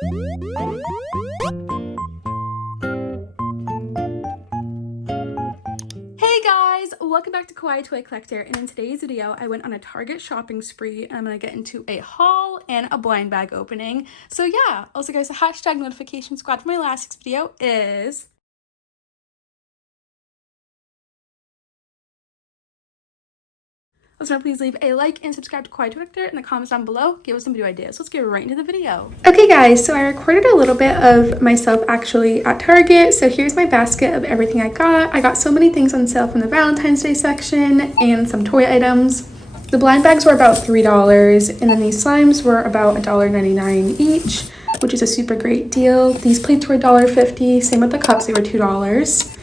Hey guys, welcome back to Kawaii Toy Collector, and in today's video I went on a Target shopping spree and I'm going to get into a haul and a blind bag opening. So yeah, also guys, the hashtag notification squad for my last video is also please leave a like and subscribe to Kawaii Toy Collector in the comments down below. Give us some video ideas. Let's get right into the video. Okay guys, so I recorded a little bit of myself actually at Target. So here's my basket of everything I got. I got so many things on sale from the Valentine's Day section and some toy items. The blind bags were about $3 and then these slimes were about $1.99 each, which is a super great deal. These plates were $1.50, same with the cups, they were $2.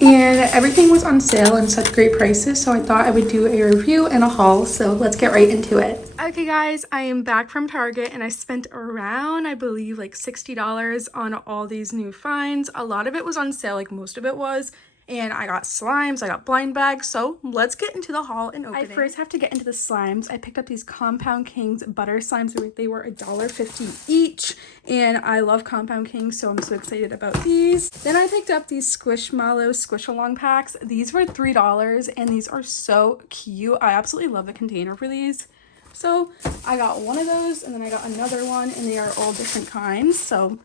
And everything was on sale and such great prices, so I thought I would do a review and a haul, so let's get right into it. Okay guys, I am back from Target and I spent around, I believe, like $60 on all these new finds. A lot of it was on sale, like most of it was. And I got slimes, I got blind bags, so let's get into the haul and opening. I first have to get into the slimes. I picked up these Compound Kings butter slimes. They were $1.50 each, and I love Compound Kings, so I'm so excited about these. Then I picked up these Squishmallow Squish-a-long packs. These were $3, and these are so cute. I absolutely love the container for these. So I got one of those, and then I got another one, and they are all different kinds, so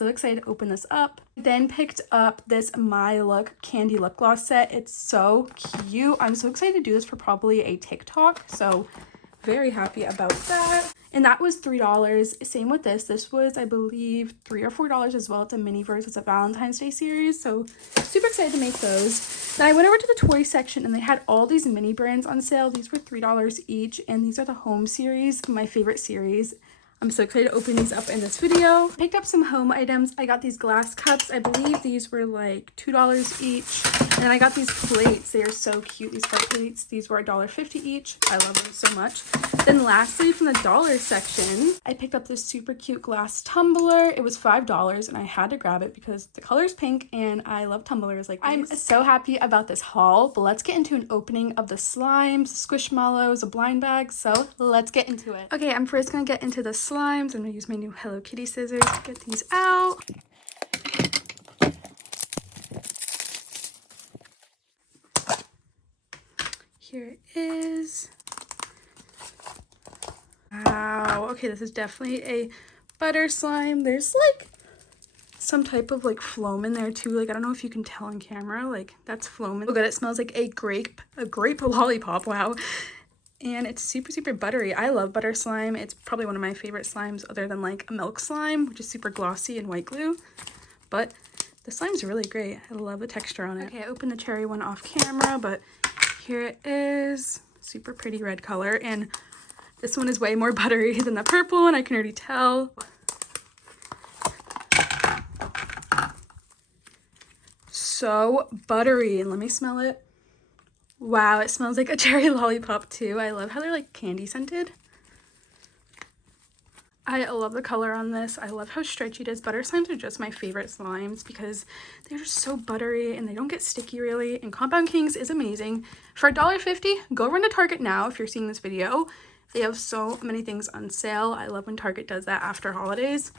excited to open this up. Then picked up this My Look candy lip gloss set. It's so cute. I'm so excited to do this for probably a TikTok, so very happy about that. And that was $3. Same with this. This was, I believe, $3 or $4 as well. It's a Miniverse. It's a Valentine's Day series, so super excited to make those. Then I went over to the toy section and they had all these mini brands on sale. These were $3 each, and these are the home series, my favorite series. I'm so excited to open these up in this video. Picked up some home items. I got these glass cups. I believe these were like $2 each. And then I got these plates. They are so cute, these heart plates. These were $1.50 each. I love them so much. Then lastly, from the dollar section, I picked up this super cute glass tumbler. It was $5 and I had to grab it because the color's pink and I love tumblers like these. I'm so happy about this haul, but let's get into an opening of the slimes, squishmallows, a blind bag. So let's get into it. Okay, I'm first gonna get into the slimes. I'm gonna use my new Hello Kitty scissors to get these out. Here it is. Wow, okay, this is definitely a butter slime. There's like some type of like phloem in there too. Like, I don't know if you can tell on camera, like that's phloem. Oh good, it smells like a grape lollipop. Wow. And it's super buttery. I love butter slime. It's probably one of my favorite slimes other than like a milk slime, which is super glossy and white glue. But the slime's really great. I love the texture on it. Okay, I opened the cherry one off camera, but here it is. Super pretty red color. And this one is way more buttery than the purple one. I can already tell. So buttery. And let me smell it. Wow, it smells like a cherry lollipop too. I love how they're like candy scented. I love the color on this. I love how stretchy it is. Butter slimes are just my favorite slimes because they're just so buttery and they don't get sticky really. And Compound Kings is amazing. For $1.50, go run to Target now if you're seeing this video. They have so many things on sale. I love when Target does that after holidays.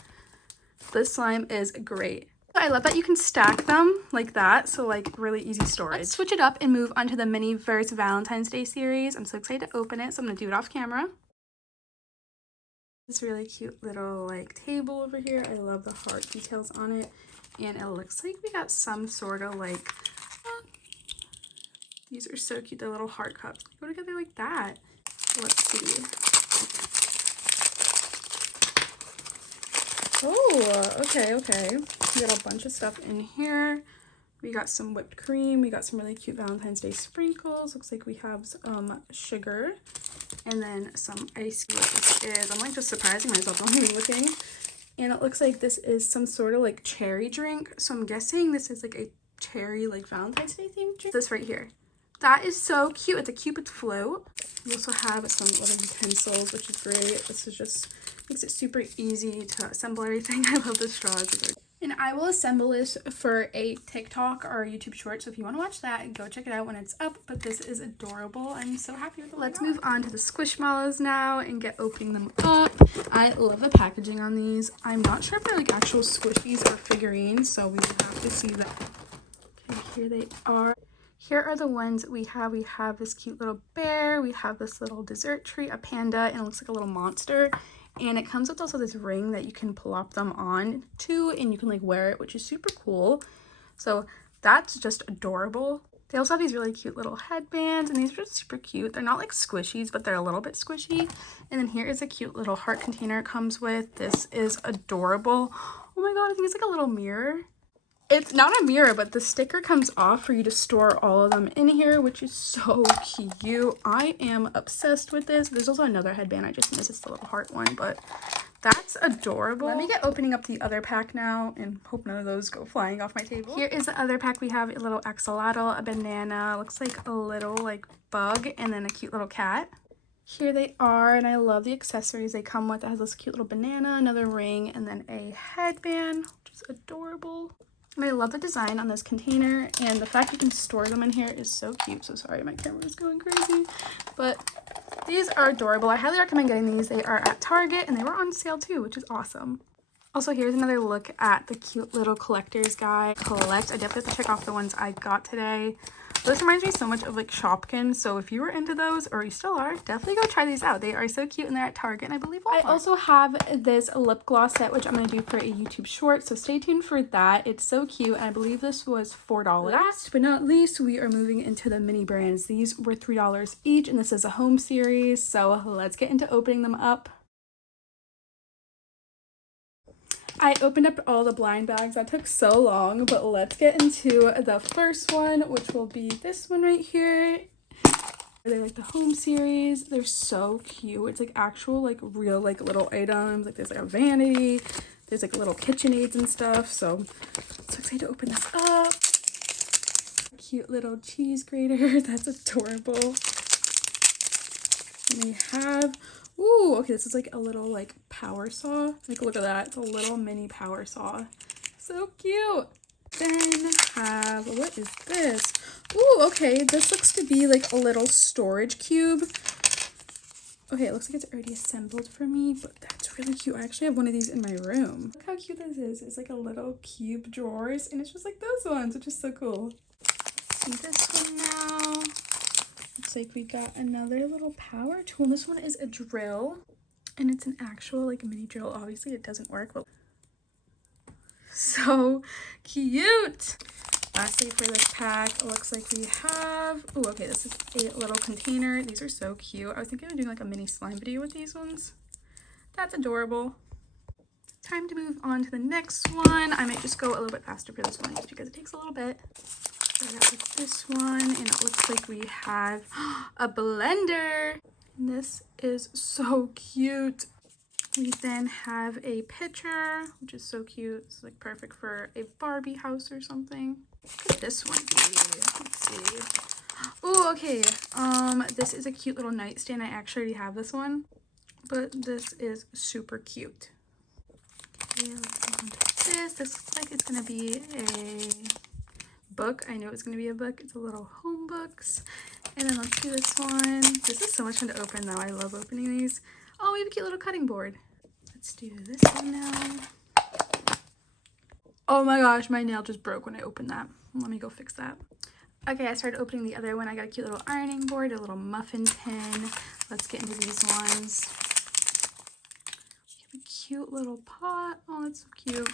This slime is great. I love that you can stack them like that, so like really easy storage. Let's switch it up and move on to the Miniverse Valentine's Day series. I'm so excited to open it, so I'm gonna do it off camera. This really cute little like table over here. I love the heart details on it, and it looks like we got some sort of like these are so cute. The little heart cups go together like that. Let's see. Oh, okay. We got a bunch of stuff in here. We got some whipped cream. We got some really cute Valentine's Day sprinkles. Looks like we have some sugar and then some ice cream. What this is, I'm like just surprising myself. I'm even looking. And it looks like this is some sort of like cherry drink. So I'm guessing this is like a cherry like Valentine's Day themed drink. This right here. That is so cute. It's a Cupid's float. We also have some little utensils, which is great. This is just makes it super easy to assemble everything. I love the straws. And And I will assemble this for a TikTok or a YouTube short, so if you want to watch that, go check it out when it's up. But this is adorable. I'm so happy with it. Let's move on to the Squishmallows now and get opening them up. I love the packaging on these. I'm not sure if they're like actual squishies or figurines, so we will have to see that. Okay, here they are. Here are the ones we have. We have this cute little bear, we have this little dessert tree, a panda, and it looks like a little monster. And it comes with also this ring that you can plop them on to, and you can like wear it, which is super cool. So that's just adorable. They also have these really cute little headbands, and these are just super cute. They're not like squishies, but they're a little bit squishy. And then here is a cute little heart container it comes with. This is adorable. Oh my god, I think it's like a little mirror. It's not a mirror, but the sticker comes off for you to store all of them in here, which is so cute. I am obsessed with this. There's also another headband. I just missed. It's the little heart one, but that's adorable. Let me get opening up the other pack now and hope none of those go flying off my table. Here is the other pack. We have a little axolotl, a banana, looks like a little like bug, and then a cute little cat. Here they are, and I love the accessories they come with. It has this cute little banana, another ring, and then a headband, which is adorable. And I love the design on this container, and the fact you can store them in here is so cute. So sorry, my camera is going crazy, but these are adorable. I highly recommend getting these. They are at Target, and they were on sale too, which is awesome. Also, here's another look at the cute little collector's guide. Collect. I definitely have to check off the ones I got today. This reminds me so much of like Shopkins, so if you were into those, or you still are, definitely go try these out. They are so cute, and they're at Target, and I believe Walmart. I also have this lip gloss set, which I'm going to do for a YouTube short, so stay tuned for that. It's so cute, and I believe this was $4. Last but not least, we are moving into the mini brands. These were $3 each, and this is a home series, so let's get into opening them up. I opened up all the blind bags. That took so long, but let's get into the first one, which will be this one right here. They're like the home series. They're so cute. It's like actual like real like little items. Like there's like a vanity. There's like little KitchenAids and stuff. So excited to open this up. Cute little cheese grater. That's adorable. And they have, ooh, okay, this is like a little like power saw. Like look at that. It's a little mini power saw. So cute. Then have, what is this? Ooh, okay, this looks to be like a little storage cube. Okay, it looks like it's already assembled for me, but that's really cute. I actually have one of these in my room. Look how cute this is. It's like a little cube drawers, and it's just like those ones, which is so cool. See this one now. Looks like we got another little power tool. This one is a drill, and it's an actual like mini drill. Obviously it doesn't work, but so cute. Lastly for this pack, it looks like we have, oh, okay, this is a little container. These are so cute. I was thinking of doing like a mini slime video with these ones. That's adorable. Time to move on to the next one. I might just go a little bit faster for this one just because it takes a little bit. Start out with this one, and it looks like we have a blender. And this is so cute. We then have a pitcher, which is so cute. It's like perfect for a Barbie house or something. What could this one be? Let's see. Oh, okay. This is a cute little nightstand. I actually already have this one, but this is super cute. Okay, let's move on to this. This looks like it's gonna be a book. I know it's gonna be a book. It's a little home books. And then let's do this one. This is so much fun to open though. I love opening these. Oh, we have a cute little cutting board. Let's do this one now. Oh my gosh, my nail just broke when I opened that. Let me go fix that. Okay, I started opening the other one. I got a cute little ironing board, a little muffin tin. Let's get into these ones. We have a cute little pot. Oh, that's so cute.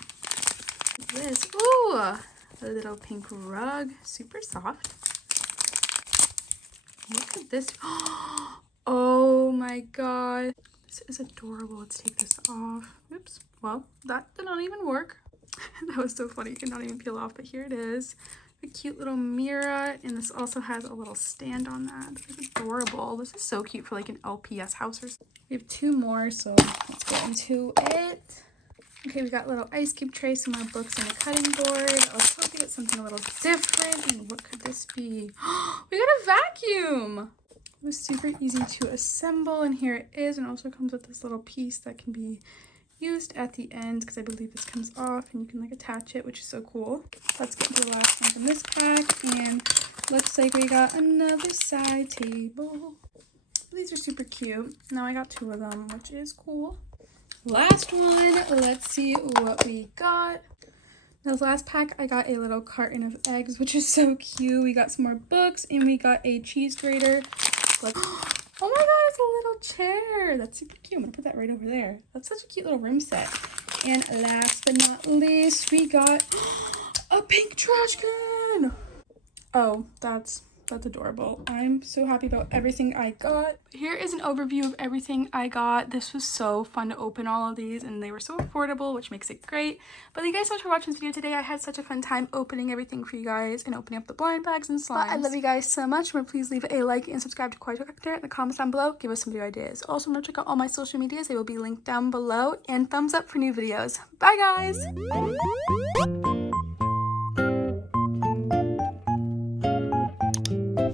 This, ooh, a little pink rug, super soft. Look at this. Oh my god. This is adorable. Let's take this off. Oops. Well, that did not even work. That was so funny. You cannot even peel off, but here it is. A cute little mirror, and this also has a little stand on that. This is adorable. This is so cute for like an LPS house or something. We have two more, so let's get into it. Okay, we got a little ice cube tray, some more books, and a cutting board. I was hoping to get something a little different. And what could this be? We got a vacuum! was super easy to assemble, and here it is, and also comes with this little piece that can be used at the end because I believe this comes off and you can like attach it, which is so cool. Let's get to the last one from this pack, and looks like we got another side table. These are super cute. Now I got 2 of them, which is cool. Last one, let's see what we got. This last pack, I got a little carton of eggs, which is so cute. We got some more books, and we got a cheese grater. Let's oh my god, it's a little chair. That's super cute. I'm gonna put that right over there. That's such a cute little room set. And last but not least, we got a pink trash can. Oh, that's adorable. I'm so happy about everything I got. Here is an overview of everything I got. This was so fun to open all of these, and they were so affordable, which makes it great. But thank you guys so much for watching this video today. I had such a fun time opening everything for you guys and opening up the blind bags and slimes. But I love you guys so much. Remember, please leave a like and subscribe to Kawaii Toy Collector in the comments down below. Give us some video ideas. Also, remember to check out all my social medias. They will be linked down below. And thumbs up for new videos. Bye, guys!